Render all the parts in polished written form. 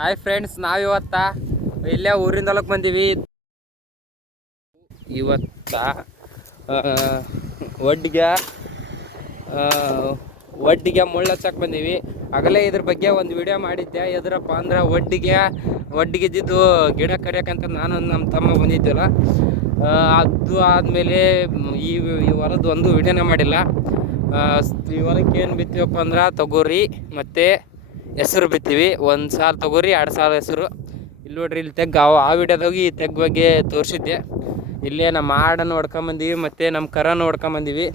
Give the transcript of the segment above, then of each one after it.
Hi friends, ನಾವಿವತ್ತ ಇಲ್ಲೇ ಊರಿಂದ ಹೊಲಕ್ಕೆ ಬಂದೀವಿ. ಇವತ್ತ ಒಡ್ಡಿಗೆ ಮುಳ್ಳು ಹಚ್ಚಕ್ಕೆ ಬಂದೀವಿ. ಆಗಲೇ ಇದ್ರ ಬಗ್ಗೆ ಒಂದು ವಿಡಿಯೋ ಮಾಡಿದ್ದೆ. ಎದ್ರಪ್ಪ ಅಂದ್ರೆ ಒಡ್ಡಿಗಿದ್ದು ಗಿಡ ಕಡಿಯೋಕ್ಕಂತ ನಾನು ನಮ್ಮ ತಮ್ಮ ಬಂದಿದ್ದೆವಲ್ಲ, ಅದು ಆದಮೇಲೆ ಈ ಹೊಲದ ಒಂದು ವಿಡಿಯೋನೇ ಮಾಡಿಲ್ಲ. ಈ ಹೊಲಕ್ಕೆ ಏನು ಬಿತ್ತೀವಪ್ಪ ಅಂದ್ರೆ ತೊಗರಿ ಮತ್ತು ಹೆಸರು ಬಿತ್ತೀವಿ. ಒಂದು ಸಾಲ ತೊಗರಿ, 2 ಸಾಲ ಹೆಸರು. ಇಲ್ಲಿ ನೋಡ್ರಿ, ಇಲ್ಲಿ ತೆಗ್ಗು ಆ ವಿಡಿಯೋದಾಗ ಈ ತೆಗ್ಗು ಬಗ್ಗೆ ತೋರಿಸಿದ್ದೆ. ಇಲ್ಲೇ ನಮ್ಮ ಆಡನ್ನು ಹೊಡ್ಕೊಂಬಂದೀವಿ ಮತ್ತು ನಮ್ಮ ಕರನ್ನು ಹೊಡ್ಕೊಂಬಂದೀವಿ.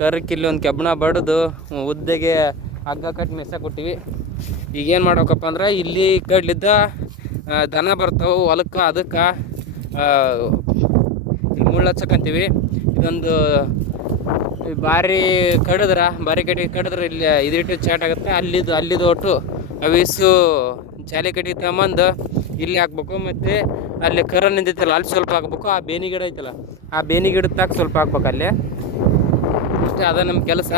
ಕರಕ್ಕೆ ಇಲ್ಲಿ ಒಂದು ಕೆಬ್ಬಣ ಬಡ್ದು ಉದ್ದೆಗೆ ಹಗ್ಗ ಕಟ್ಟಿ ಮೆಸ ಕೊಟ್ಟಿವಿ. ಈಗೇನು ಮಾಡ್ಬೇಕಪ್ಪ ಅಂದ್ರೆ, ಇಲ್ಲಿ ಕಡ್ಲಿದ್ದ ದನ ಬರ್ತಾವೆ ಹೊಲಕ್ಕೆ, ಅದಕ್ಕೆ ಇಲ್ಲಿ ಮುಳ್ಳು ಹಚ್ಚಕ್ಕಂತೀವಿ. ಇದೊಂದು ಭಾರಿ ಕಡಿದ್ರೆ ಇಲ್ಲಿ ಇದಿಟ್ಟು ಚಾಟ್ ಆಗುತ್ತೆ. ಅಲ್ಲಿದ್ದು ಒಟ್ಟು ಅವಿಸು ಜಾಲಿ ಕಟ್ಟಿ ತಗೊಂಬಂದು ಇಲ್ಲಿ ಹಾಕ್ಬೇಕು. ಮತ್ತು ಅಲ್ಲಿ ಕರ ನಿಂತೈತಲ್ಲ, ಅಲ್ಲಿ ಸ್ವಲ್ಪ ಹಾಕ್ಬೇಕು. ಆ ಬೇನಿ ಗಿಡ ಐತಲ್ಲ, ಆ ಬೇನಿ ಗಿಡದ ತಾಕ ಸ್ವಲ್ಪ ಹಾಕ್ಬೇಕು. ಅಲ್ಲೇ ಅಷ್ಟೇ, ಅದ ನಮ್ಮ ಕೆಲಸ.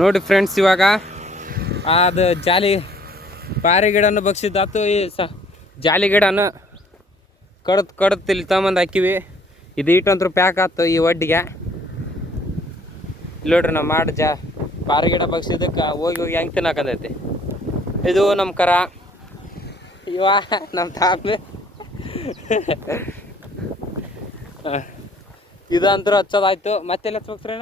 ನೋಡಿ ಫ್ರೆಂಡ್ಸ್, ಇವಾಗ ಅದು ಪಾರಿ ಗಿಡನ ಬಗ್ಸಿದ್ದಾತು. ಈ ಜಾಲಿ ಗಿಡನ ಕಡ್ದು ಇಲ್ಲಿ ತಗೊಂಬಂದು ಹಾಕಿವಿ. ಇದು ಇಟ್ಟಂತ್ರ ಪ್ಯಾಕ್ ಆಯ್ತು ಈ ಒಡ್ಡಿಗೆ. ಇಲ್ಲಿ ನೋಡ್ರಿ, ನಾವು ಪಾರಿ ಗಿಡ ಬಗ್ಸಿದ್ದಕ್ಕೆ ಹೋಗಿ ಹೆಂಗೆ ತಿನ್ನಕಂದೈತಿ. ಇದು ನಮ್ಮ ಕರ, ನಮ್ಮ ತಾಪೆ. ಇದಂತೂ ಹಚ್ಚೋದಾಯ್ತು. ಮತ್ತೆಲ್ಲ ಹಚ್ಬೇಕ್ರಿ?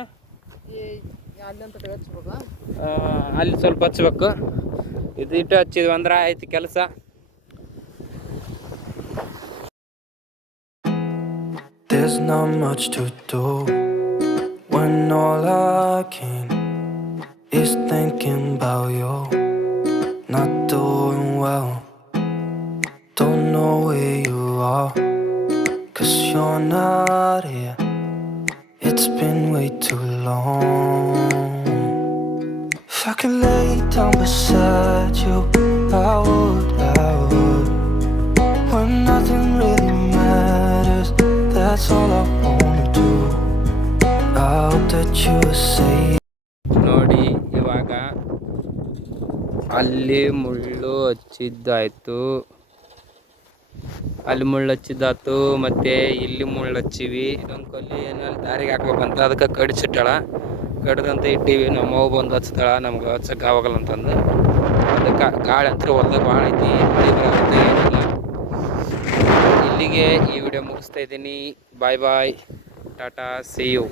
ಅಲ್ಲಿ ಸ್ವಲ್ಪ ಹಚ್ಬೇಕು. ಇದು ಇಟ್ಟು ಹಚ್ಚಿದ್ವಿ ಅಂದ್ರೆ ಆಯ್ತು ಕೆಲಸ. There's not much to do when all I can is thinking about you. Not doing well, don't know where you are, 'cause you're not here. It's been way too long. If I could lay down beside you, I would. When nothing really matters, that's all I wanna do. I hope that you say. ನೋಡಿ, ಇವಾಗ ಅಲ್ಲಿ ಮುಳ್ಳು ಹಚ್ಚಿದ್ದಾಯ್ತು, ಮತ್ತು ಇಲ್ಲಿ ಮುಳ್ಳು ಹಚ್ಚಿವಿ. ಇದೊಂದು ಕೊಲ್ಲಿ ಏನಲ್ಲಿ ದಾರಿಗೆ ಹಾಕ್ಬೇಕಂತ ಅದಕ್ಕೆ ಕಡಿಸಿಟ್ಟಾಳ. ಕಡ್ದಂತ ಇಟ್ಟೀವಿ. ನಮ್ಮವ್ವ ಬಂದು ಹಚ್ತಾಳ, ನಮ್ಗೆ ಹಚ್ಚಕ್ಕೆ ಆಗೋಲ್ಲ ಅಂತಂದು. ಅದಕ್ಕೆ ಗಾಳಿ ಅಂತ ಹೊಲ್ದಾಗ ಭಾಳ ಐತಿ, ಮಳೆ ಬರುತ್ತೆ ಏನಿಲ್ಲ. ಇಲ್ಲಿಗೆ ಈ ವಿಡಿಯೋ ಮುಗಿಸ್ತಾ ಇದ್ದೀನಿ. ಬಾಯ್ ಬಾಯ್, ಟಾಟಾ, ಸಿ ಯು.